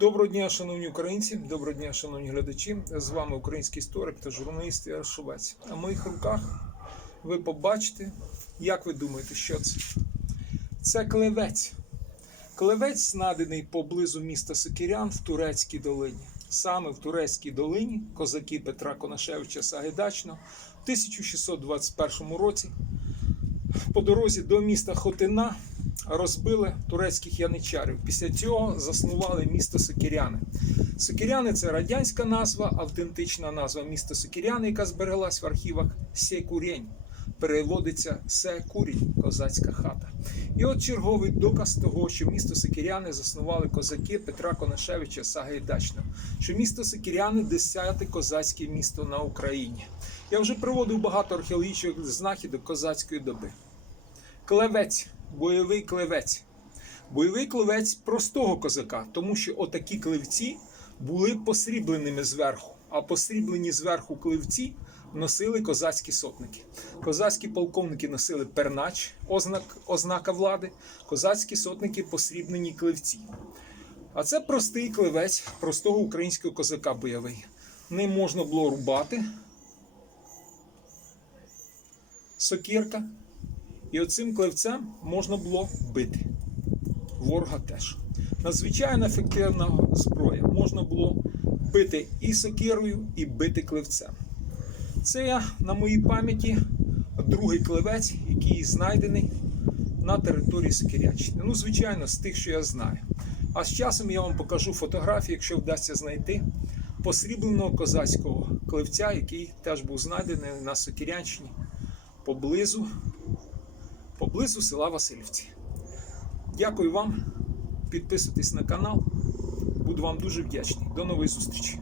Доброго дня, шановні українці, доброго дня, шановні глядачі. З вами український історик та журналіст Яр Шовець. А в моїх руках ви побачите, як ви думаєте, що це? Це клевець. Клевець знайдений поблизу міста Сокирян в Турецькій долині. Саме в Турецькій долині козаки Петра Конашевича Сагайдачного в 1621 році по дорозі до міста Хотина розбили турецьких яничарів. Після цього заснували місто Сокиряни. Сокиряни це радянська назва, автентична назва міста Сокиряни, яка збереглась в архівах Секурень. Переводиться Секурінь, козацька хата. І от черговий доказ того, що місто Сокиряни заснували козаки Петра Конашевича Сагайдачного, що місто Сокиряни – десяте козацьке місто на Україні. Я вже проводив багато археологічних знахідок козацької доби. Клевець, бойовий клевець. Бойовий клевець простого козака, тому що отакі клевці були посрібленими зверху, а посріблені зверху клевці носили козацькі сотники. Козацькі полковники носили пернач, ознак, ознака влади, козацькі сотники посрібнені клевці. А це простий клевець простого українського козака бойовий. Ним можна було рубати. Сокірка. І оцим клевцем можна було бити. Ворога теж. Надзвичайно ефективна зброя. Можна було бити і сокирою, і бити клевцем. Це я на моїй пам'яті другий клевець, який знайдений на території Сокиряччини. Ну, звичайно, з тих, що я знаю. А з часом я вам покажу фотографії, якщо вдасться знайти, посрібленого козацького клевця, який теж був знайдений на Сокирянщині поблизу поблизу села Васильівці. Дякую вам. Підписуйтесь на канал. Буду вам дуже вдячний. До нової зустрічі!